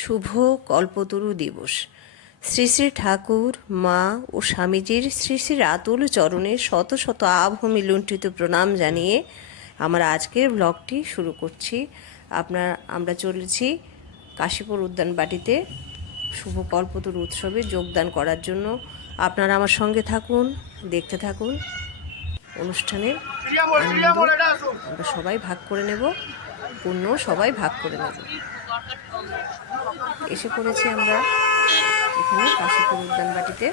শুভ কল্পতরু দিবস। শ্রী শ্রী ঠাকুর, মা ও স্বামীজির শ্রী শ্রী রাতুল চরণে শত শত আভূমি লুণ্ঠিত প্রণাম জানিয়ে আমার আজকের ব্লগটি শুরু করছি। আপনার, আমরা চলেছি কাশীপুর উদ্যানবাটিতে শুভ কল্পতরু উৎসবে যোগদান করার জন্য। আপনারা আমার সঙ্গে থাকুন, দেখতে থাকুন। অনুষ্ঠানের আনন্দ আমরা সবাই ভাগ করে নেব, পুণ্য সবাই ভাগ করে নেব। এসে পড়েছি আমরা এখানে কাশীপুর উদ্যানবাটিতে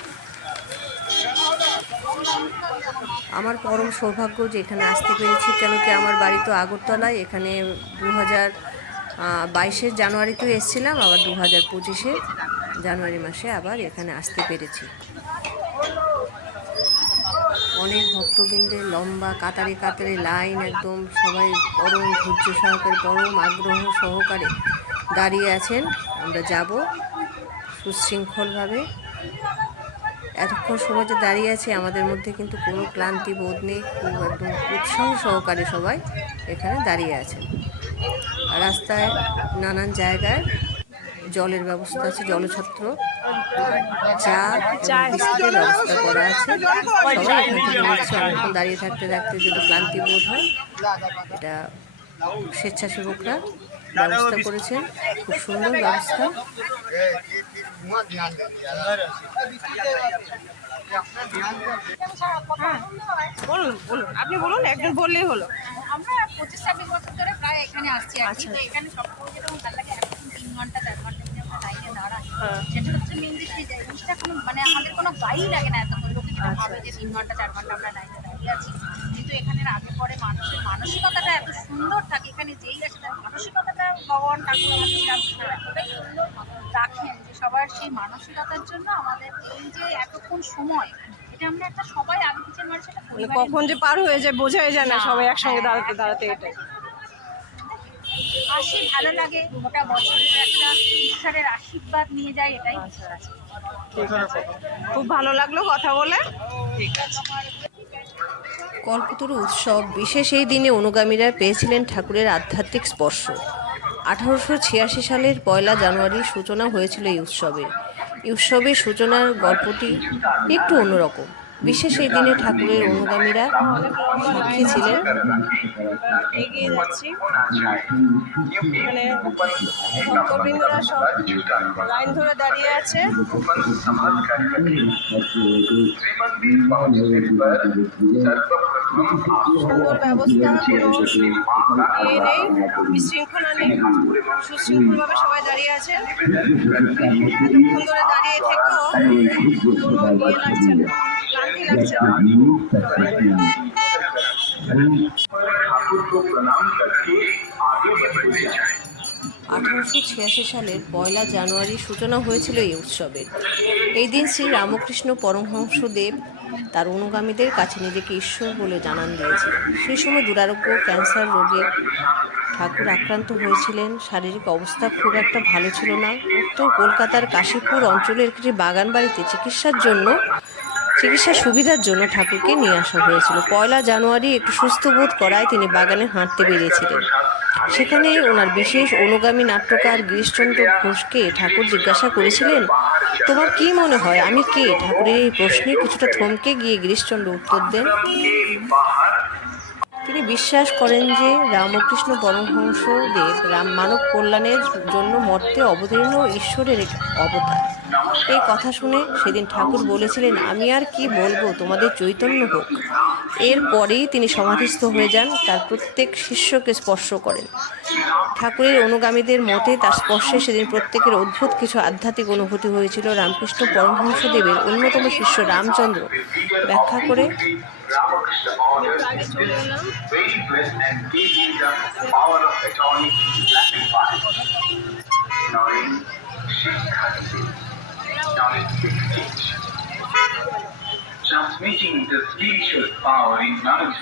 আমার পরম সৌভাগ্য যে এখানে আসতে পেরেছি কেন কি আমার বাড়ি তো আগরতলায়, এখানে দু হাজার বাইশের জানুয়ারিতেও এসেছিলাম, আবার দু হাজার পঁচিশে জানুয়ারি মাসে আবার এখানে আসতে পেরেছি। অনেক ভক্তবৃন্দের লম্বা কাতারে কাতারে লাইন একদম, সবাই পরম ধৈর্য সহকারে, পরম আগ্রহ সহকারে দাঁড়িয়ে আছেন। আমরা যাব সুশৃঙ্খলভাবে। এতক্ষণ সময় যে দাঁড়িয়ে আছে, আমাদের মধ্যে কিন্তু কোনো ক্লান্তি বোধ নেই, খুব একদম উৎসাহ সহকারে সবাই এখানে দাঁড়িয়ে আর রাস্তায় নানান জায়গায় জলের ব্যবস্থা আছে, জলছত্র, চা বিস্কুটের ব্যবস্থা করা আছে। সবাই এখান থেকে অনেকক্ষণ দাঁড়িয়ে থাকতে থাকতে যদি ক্লান্তি বোধ হয়, এটা স্বেচ্ছাসেবকরা ব্যবস্থা করেছেন খুব সুন্দর ব্যবস্থা। বলুন বলুন। আপনি বলুন একজন বললেই হলো। আমরা পঁচিশ ছাব্বিশ বছর ধরে প্রায় এখানে আসছি আচ্ছা। তো এখানে সবসময় যেরকম ভালো লাগে তিন ঘণ্টা চার ঘণ্টা যদি আমরা লাইনে দাঁড়াই। হ্যাঁ। সেটা হচ্ছে মেন যে সেই জিনিসটা কোনো মানে আমাদের কোনো গাড়ি লাগে না এত করে লোকে যেটা আচ্ছা। ভাবে যে তিন ঘণ্টা চার ঘণ্টা আমরা লাইনে দাঁড়িয়ে আছি। কিন্তু এখানে আগে পরে মানুষের মানসিকতাটা এত সুন্দর থাকে। এখানে যেই আসে তার মানসিকতাটা ভগবান ঠাকুর আমাদের সুন্দর রাখেন যে সবার সেই মানসিকতার জন্য আমাদের এই যে এতক্ষণ সময় এটা আমরা একটা সবাই আগে পিছিয়ে মানুষ একটা মানে কখন যে পার হয়ে যায় বোঝাই যায় না সবাই একসঙ্গে দাঁড়াতে দাঁড়াতে এটাই। আসি ভালো লাগে গোটা বছরের একটা ঈশ্বরের আশীর্বাদ নিয়ে যায় এটাই খুব ভালো লাগল কথা বলে। ঠিক আছে। কল্পতরু উৎসব বিশেষ এই দিনে অনুগামীরা পেয়েছিলেন ঠাকুরের আধ্যাত্মিক স্পর্শ। আঠারোশো ছিয়াশি সালের পয়লা জানুয়ারি সূচনা হয়েছিল এই উৎসবে এই উৎসবের সূচনার গল্পটি একটু অন্যরকম। বিশেষ এই দিনে ঠাকুরের অনুগামীরা সাক্ষী ছিলেন। এগিয়ে যাচ্ছি। মানে ভক্তবৃন্দরা লাইন ধরে দাঁড়িয়ে আছে। সুন্দর ব্যবস্থা ইয়ে নেই, বিশৃঙ্খলা নেই। সুশৃঙ্খলভাবে সবাই দাঁড়িয়ে আছেন এতক্ষণ ধরে দাঁড়িয়ে থেকেও কোনো ইয়ে না। শান্তি আঠারোশো ছিয়াশি সালের পয়লা জানুয়ারি সূচনা হয়েছিল এই উৎসবের এই দিন শ্রী রামকৃষ্ণ পরমহংসদেব তার অনুগামীদের কাছে নিজেকে ঈশ্বর বলে জানান দিয়েছিলেন। সেই সময় দুরারোগ্য ক্যান্সার রোগে ঠাকুর আক্রান্ত হয়েছিলেন। শারীরিক অবস্থা খুব একটা ভালো ছিল না। উত্তর কলকাতার কাশীপুর অঞ্চলের একটি বাগান বাড়িতে চিকিৎসার জন্য চিকিৎসার সুবিধার জন্য ঠাকুরকে নিয়ে আসা হয়েছিল। পয়লা জানুয়ারি একটু সুস্থ বোধ করায় তিনি বাগানে হাঁটতে বেরিয়েছিলেন। সেখানে ওনার বিশেষ অনুগামী নাট্যকার গিরিশচন্দ্র ঘোষকে ঠাকুর জিজ্ঞাসা করেছিলেন, তোমার কি মনে হয়, আমি কে? ঠাকুরের এই প্রশ্নে কিছুটা থমকে গিয়ে গিরিশচন্দ্র উত্তর দেন, তিনি বিশ্বাস করেন যে রামকৃষ্ণ পরমহংসদেব রাম মানব কল্যাণের জন্য মর্তে অবতীর্ণ ঈশ্বরের অবতার। এই কথা শুনে সেদিন ঠাকুর বলেছিলেন, আমি আর কি বলব, তোমাদের চৈতন্য হোক। এরপরেই তিনি সমাধিস্থ হয়ে যান, তার প্রত্যেক শিষ্যকে স্পর্শ করেন। ঠাকুরের অনুগামীদের মতে তার স্পর্শে সেদিন প্রত্যেকের অদ্ভুত কিছু আধ্যাত্মিক অনুভূতি হয়েছিল। রামকৃষ্ণ পরমহংসদেবের অন্যতম শিষ্য রামচন্দ্র। ব্যাখ্যা করে Hassan, knowing Sikh. Transmitting the spiritual power in knowledge.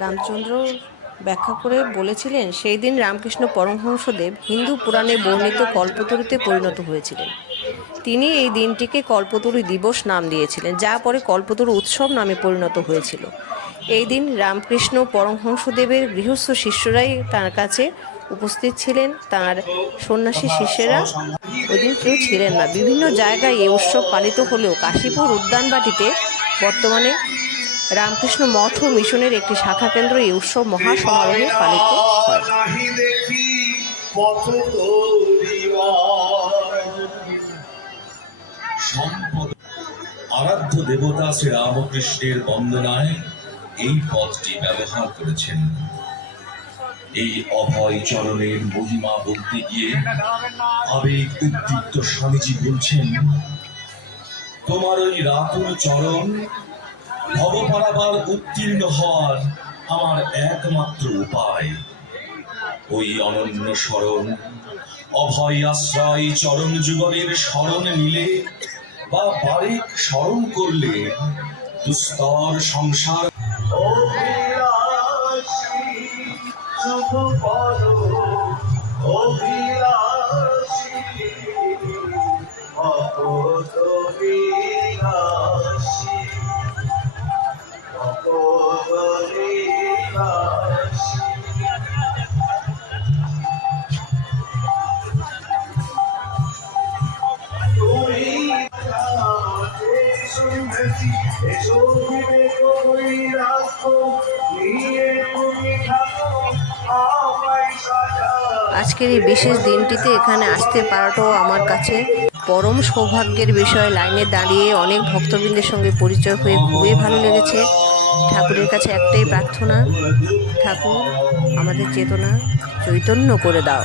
Ramchandra ব্যাখ্যা করে বলেছিলেন সেই দিন রামকৃষ্ণ পরমহংসদেব হিন্দু পুরাণে বর্ণিত কল্পতরুতে পরিণত হয়েছিলেন তিনি এই দিনটিকে কল্পতরু দিবস নাম দিয়েছিলেন, যা পরে কল্পতরু উৎসব নামে পরিণত হয়েছিল। এই দিন রামকৃষ্ণ পরমহংসদেবের গৃহস্থ শিষ্যরাই তার কাছে উপস্থিত ছিলেন, তার সন্ন্যাসী শিষ্যেরা। ওই দিন কেউ ছিলেন না। বিভিন্ন জায়গায় এই উৎসব পালিত হলেও কাশীপুর উদ্যানবাটিতে বর্তমানে রামকৃষ্ণ মঠ ও মিশনের একটি শাখা কেন্দ্র এই উৎসব মহাসমারোহে পালিত হয়। আরাধ্য দেবতা শ্রী রামকৃষ্ণের বন্দনায় এই পদটি ব্যবহার করেছেন। এই অভয় চরণের মহিমা বলতে গিয়ে আবেগ উদ্দীপ্ত স্বামীজি বলছেন, তোমার ওই রাতুল চরণ ভব পারাবার উত্তীর্ণ হওয়ার আমার একমাত্র উপায়। ওই অনন্য স্মরণ অভয় আশ্রয় চরণ যুগলের স্মরণ নিলে বা বারিক স্মরণ করলে দুস্তর সংসার অভিলাষী আজকের এই বিশেষ দিনটিতে এখানে আসতে পারাটাও আমার কাছে পরম সৌভাগ্যের বিষয়। লাইনে দাঁড়িয়ে অনেক ভক্তবৃন্দের সঙ্গে পরিচয় হয়ে খুবই ভালো লেগেছে। ঠাকুরের কাছে একটাই প্রার্থনা, ঠাকুর আমাদের চেতনা চৈতন্য করে দাও।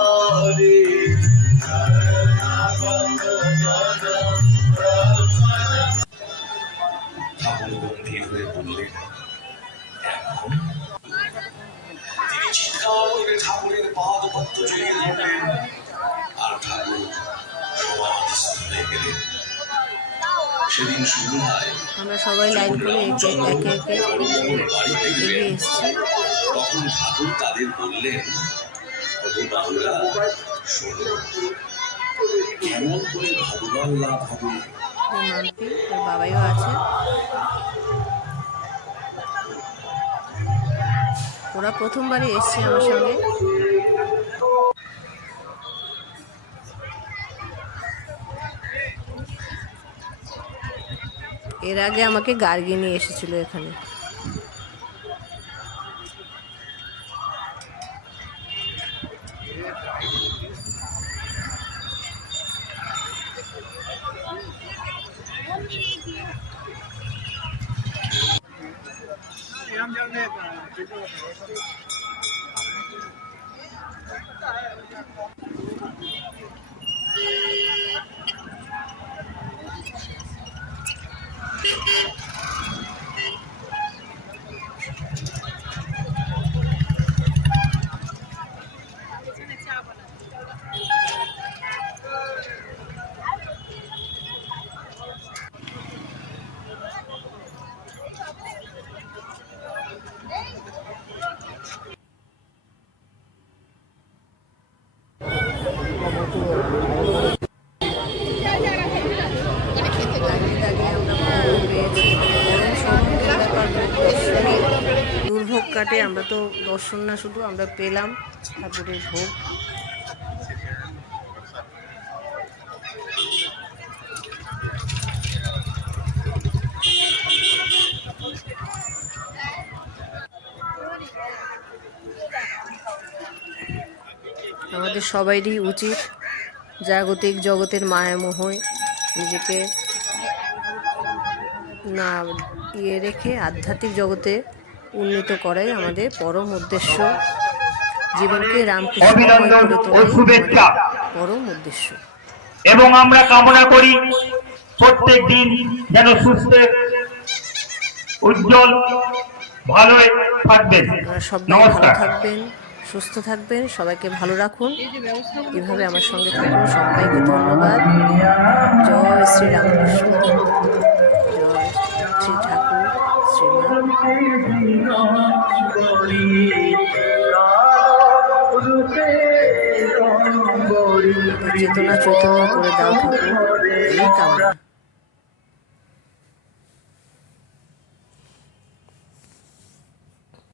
পাদ জড়িয়ে ধরলেন আর ঠাকুর সমাধিস্থলে গেলেন সেদিন সন্ধ্যায় আমরা সবাই লাইন করে একে একে একে এগিয়ে এসেছি। তখন ঠাকুর তাদের বললেন "ওগো বাবুরা, শোনো কেমন করে ভগবান লাভ হবে? বাবাইও আছে। ওরা প্রথমবারই এসছে আমার সঙ্গে। এর আগে আমাকে গার্গিনি এসেছিল এখানে দাঁড়িয়ে দাঁড়িয়ে আমরা ভোগ পেয়েছি পরম সৌভাগ্যের ব্যাপার ভোগ দর্শনে দুর্ভোগ কাটে, আমরা তো দর্শন না, শুধু আমরা পেলাম। ঠাকুরের ভোগ। আমাদের সবাইরই উচিত জাগতিক জগতের মায়ামোহয় নিজেকে না ইয়ে রেখে আধ্যাত্মিক জগতে উন্নীত করাই আমাদের পরম উদ্দেশ্য। জীবনকে রামকৃষ্ণ পরম উদ্দেশ্য। এবং আমরা কামনা করি প্রত্যেক দিন যেন সুস্থ উজ্জ্বল ভালো থাকবেন। সবাই ভালো নমস্কার। থাকবেন সুস্থ থাকবেন সবাইকে ভালো রাখুন। এভাবে আমার সঙ্গে থাকুন সবাইকে ধন্যবাদ। জয় শ্রী রামকৃষ্ণ। চেতনা চৈতন্য করে দাও ঠাকুর। এই কামনা।